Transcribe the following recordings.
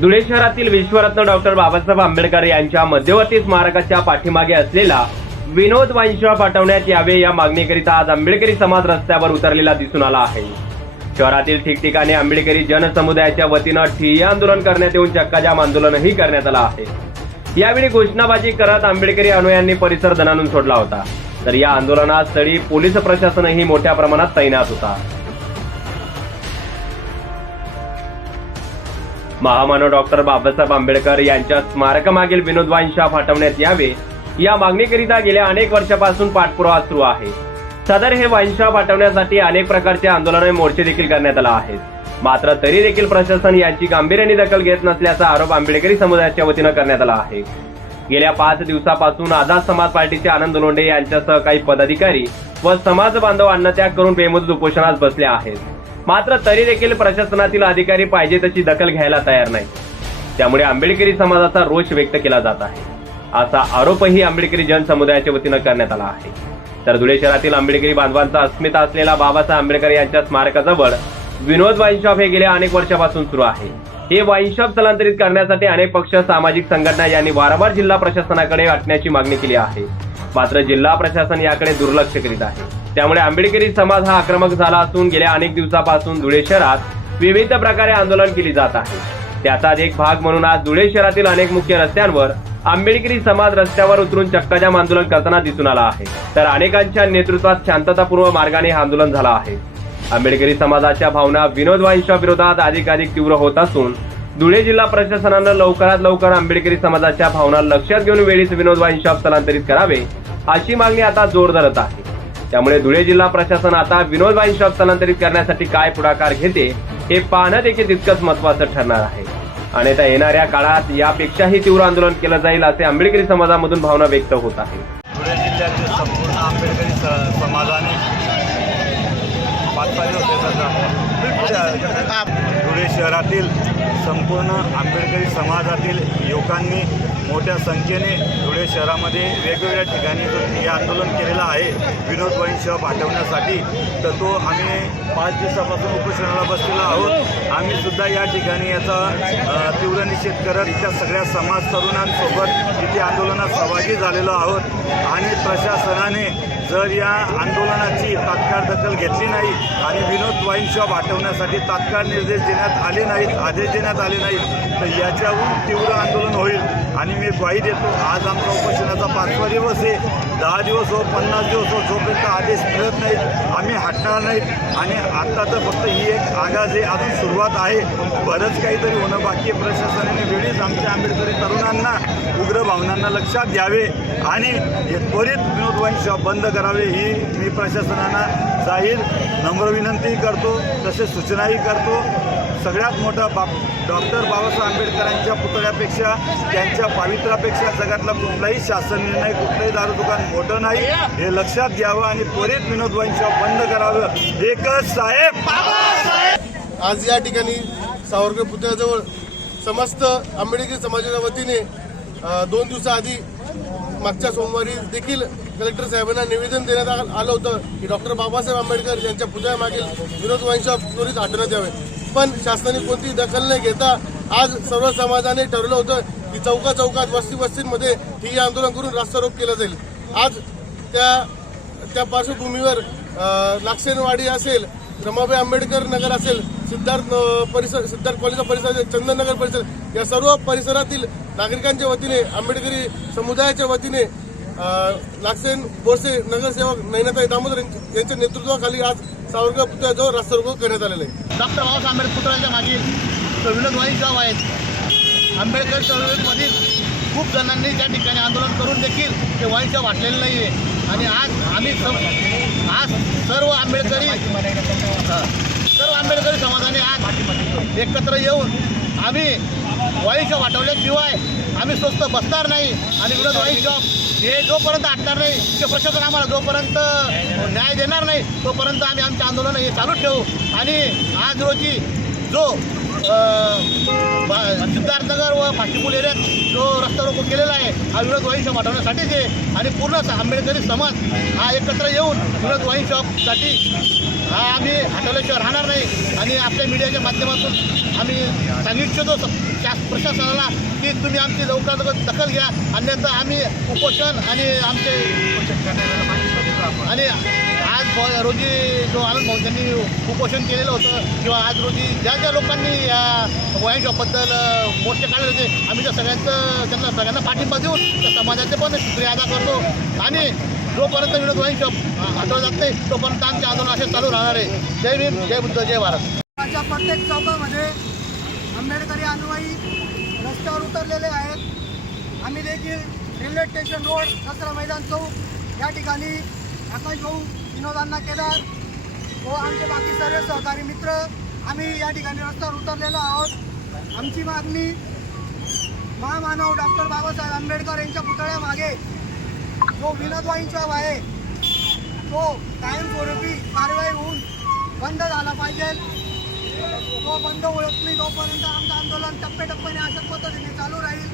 धुळे शहरातील विश्वरत्न डॉक्टर बाबासाहेब आंबेडकर यांच्या मध्यवर्ती स्मारकाच्या पाठीमागे असलेला विनोद वाईनशिवा पाठवण्यात यावे या मागणीकरिता आज आंबेडकरी समाज रस्त्यावर उतरलेला दिसून आला आहे. शहरातील ठिकठिकाणी आंबेडकरी जनसमुदायाच्या वतीनं ठिय्या आंदोलन करण्यात येऊन चक्काजाम आंदोलनही करण्यात आलं आहे. यावेळी घोषणाबाजी करत आंबेडकरी अनुयायांनी परिसर दणानून सोडला होता. तर या आंदोलनात स्थळी पोलीस प्रशासनही मोठ्या प्रमाणात तैनात होता. महामानव डॉक्टर बाबासाहेब आंबेडकर यांच्या स्मारकामागील विनोद वाईनशा फाटवण्यात यावे या मागणीकरिता गेल्या अनेक वर्षापासून पाठपुरावा सुरू आहे. सदर हे वाईनशा पाठवण्यासाठी अनेक प्रकारचे आंदोलन मोर्चे देखील करण्यात आला आहेत. मात्र तरी देखील प्रशासन यांची गांभीर्याने दखल घेत नसल्याचा आरोप आंबेडकरी समुदायाच्या वतीनं करण्यात आला आहे. गेल्या पाच दिवसापासून आझाद समाज पार्टीचे आनंद लोंढे यांच्यासह काही पदाधिकारी व समाज बांधव अन्नत्याग करून बेमुदत उपोषणास बसले आहेत. मात्र तरी देखील प्रशासनातील अधिकारी पाहिजे तशी दखल घ्यायला तयार नाही त्यामुळे आंबेडकरी समाजाचा रोष व्यक्त केला जात आहे. असा आरोपही आंबेडकरी जनसमुदायाच्या वतीनं करण्यात आला आहे. तर धुळे शहरातील आंबेडकरी बांधवांचा अस्मिता असलेला बाबासाहेब आंबेडकर यांच्या स्मारकाजवळ विनोद वाईन शॉप हे गेल्या अनेक वर्षापासून सुरू आहे. हे वाईन शॉप स्थलांतरित करण्यासाठी अनेक पक्ष सामाजिक संघटना यांनी वारंवार जिल्हा प्रशासनाकडे वाटण्याची मागणी केली आहे. मात्र जिल्हा प्रशासन याकडे दुर्लक्ष करीत आहे. त्यामुळे आंबेडकरी समाज हा आक्रमक झाला असून गेल्या अनेक दिवसापासून धुळे शहरात विविध प्रकारे आंदोलन केली जात आहे. त्याचाच एक भाग म्हणून आज धुळे शहरातील अनेक मुख्य रस्त्यांवर आंबेडकरी समाज रस्त्यावर उतरून चक्काजाम आंदोलन करताना दिसून आला आहे. तर अनेकांच्या नेतृत्वात शांततापूर्व मार्गाने हे आंदोलन झालं आहे. आंबेडकरी समाजाच्या भावना विनोद वाईंच्या विरोधात अधिकाधिक तीव्र होत असून धुळे जिल्हा प्रशासनानं लवकरात लवकर आंबेडकरी समाजाच्या भावना लक्षात घेऊन वेळीच विनोदवाईन शॉप स्थलांतरित करावे अशी मागणी आता जोर धरत आहे. त्यामुळे धुळे जिल्हा प्रशासन आता विनोद वाईन शॉप स्थलांतरित करण्यासाठी काय पुढाकार घेते हे पाहणं देखील तितकंच महत्वाचं ठरणार आहे. आणि आता येणाऱ्या काळात यापेक्षाही तीव्र आंदोलन केलं जाईल असे आंबेडकरी समाजामधून भावना व्यक्त होत आहे धुळे जिल्ह्यातील संपूर्ण आंबेडकरी समाजाने पाच सहा दिवस त्याचा धुळे शहरातील संपूर्ण आंबेडकरी समाजातील युवकांनी मोठ्या संख्येने धुळे शहरामध्ये वेगवेगळ्या ठिकाणी जो हे आंदोलन केलेलं आहे विनोद शॉप हटवण्यासाठी तर तो आम्ही पाच दिवसापासून उपोषणाला बसलेलो आहोत. आम्ही सुद्धा या ठिकाणी याचा तीव्र निषेध करत त्या सगळ्या समाज तरुणांसोबत इथे आंदोलनात सहभागी झालेलो आहोत. आणि प्रशासनाने जर या आंदोलनाची तात्काळ दखल घेतली नाही आणि विनोद वाईन शॉप हटवण्यासाठी तात्काळ निर्देश देण्यात आले नाहीत आदेश देण्यात आले नाहीत तर याच्याहून तीव्र आंदोलन होईल. आणि मी ग्वाही देतो आज आमचा उपोषणाचा पाचवा दिवस आहे. दहा दिवस हो पन्नास दिवस हो जोपर्यंत आदेश मिळत नाहीत आम्ही हटणार नाहीत. आणि आत्ता तर फक्त ही एक आगाज आहे अजून सुरुवात आहे. बरंच काहीतरी होणं बाकी प्रशासनाने वेळीच आमच्या आंबेडकरी तरुणांना उग्र भावनांना लक्षात द्यावे आणि हे त्वरित विनोद शॉप बंद करावे ही मी प्रशासनाला जाहीर नम्र विनंती करतो तसेच सूचनाही करतो. सगळ्यात मोठा बाप डॉक्टर बाबासाहेब आंबेडकरांच्या पुतळ्यापेक्षा त्यांच्या पावित्र्यापेक्षा जगातला कुठलाही शासन निर्णय कुठलंही दारू दुकान मोठं नाही. हे लक्षात घ्यावं आणि त्वरित विनोद शॉप बंद करावं. एकच साहेब! आज या ठिकाणी सावरकर पुतळ्याजवळ समस्त आंबेडकरी समाजाच्या वतीने दोन दिवसाआधी मागच्या सोमवारी देखील कलेक्टर साहेबांना निवेदन देण्यात आलं होतं की डॉक्टर बाबासाहेब आंबेडकर यांच्या पुतळ्यामागील विनोद वाईनशॉप त्वरित हटवण्यात यावे. पण शासनाने कोणतीही दखल न घेता आज सर्व समाजाने ठरवलं होतं की चौका चौकात वस्ती वस्तींमध्ये ठिय्या आंदोलन करून रास्तारोप केला जाईल. आज त्या त्या पार्श्वभूमीवर अ, असेल रमाबाई आंबेडकर नगर असेल सिद्धार्थ परिसर सिद्धार्थ कॉलेजचा परिसर चंदननगर परिसर या सर्व परिसरातील नागरिकांच्या वतीने आंबेडकरी समुदायाच्या वतीने नागसेन बोरसे नगरसेवक नैनाताई दामोदर यांच्या नेतृत्वाखाली आज सावरकर पुतळ्याजवळ रास्ता रोको करण्यात आलेला आहे. डॉक्टर बाबासाहेब आंबेडकर पुतळ्याच्या मागील विनोदवाई गाव आहेत. आंबेडकर चळवळीमधील खूप जणांनी त्या ठिकाणी आंदोलन करून देखील ते वाईच्या वाटलेलं नाही आहे आणि आज आम्ही आज सर्व आंबेडकरी हं, सर्व आंबेडकरी समाजाने आज एकत्र येऊन आम्ही वाई वाटवल्याशिवाय आम्ही स्वस्त बसणार नाही आणि विरोध वाई जॉब हे जोपर्यंत आटणार नाही ते प्रशासन आम्हाला जोपर्यंत न्याय देणार नाही तोपर्यंत आम्ही आमचे आंदोलन हे चालू ठेवू. आणि आज रोजी जो सिद्धार्थनगर व फाशीपूल एरियात जो रस्ता रोको केलेला आहे हा विनोद वाईन शॉप हटवण्यासाठीच आहे आणि पूर्ण आंबेडकरी समाज हा एकत्र येऊन विनोद वाईन शॉपसाठी हा आम्ही हटवल्याशिवाय राहणार नाही. आणि आपल्या मीडियाच्या माध्यमातून आम्ही सांगू इच्छितो प्रशासनाला की तुम्ही आमची लवकरात लवकर दखल घ्या. अन्यथा आम्ही उपोषण आणि आमचे आणि रोजी जो आनंद भाऊ त्यांनी उपोषण केलेलं होतं किंवा आज रोजी ज्या ज्या लोकांनी या वाईन शॉपबद्दल मोर्चे काढले होते आम्ही त्या सगळ्यांचं त्यांना सगळ्यांना पाठिंबा देऊन त्या समाजाचे पण शुक्रिया अदा करतो. आणि जोपर्यंत विनोद वाईन शॉप हटवलं जात नाही तोपर्यंत आमचे आंदोलन असे चालू राहणार आहे. जय भीम जय बुद्ध जय भारत. अशा प्रत्येक चौकामध्ये आंबेडकरी अनुयायी रस्त्यावर उतरलेले आहेत. आम्ही देखील रेल्वे स्टेशन रोड दसरा मैदान चौक या ठिकाणी आकाश भाऊ विनोदांना केदार. व आमचे बाकी सर्व सहकारी मित्र आम्ही या ठिकाणी रस्त्यावर उतरलेलो आहोत. आमची मागणी महामानव डॉक्टर बाबासाहेब आंबेडकर यांच्या पुतळ्यामागे जो विनोद वाईन शॉप आहे तो कायमस्वरूपी कारवाई होऊन बंद झाला पाहिजे. तो बंद होत नाही तोपर्यंत आमचं आंदोलन टप्प्याटप्प्याने अशाच पद्धतीने चालू राहील.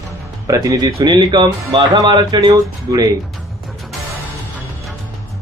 प्रतिनिधी सुनील निकम माझा महाराष्ट्र न्यूज धुळे.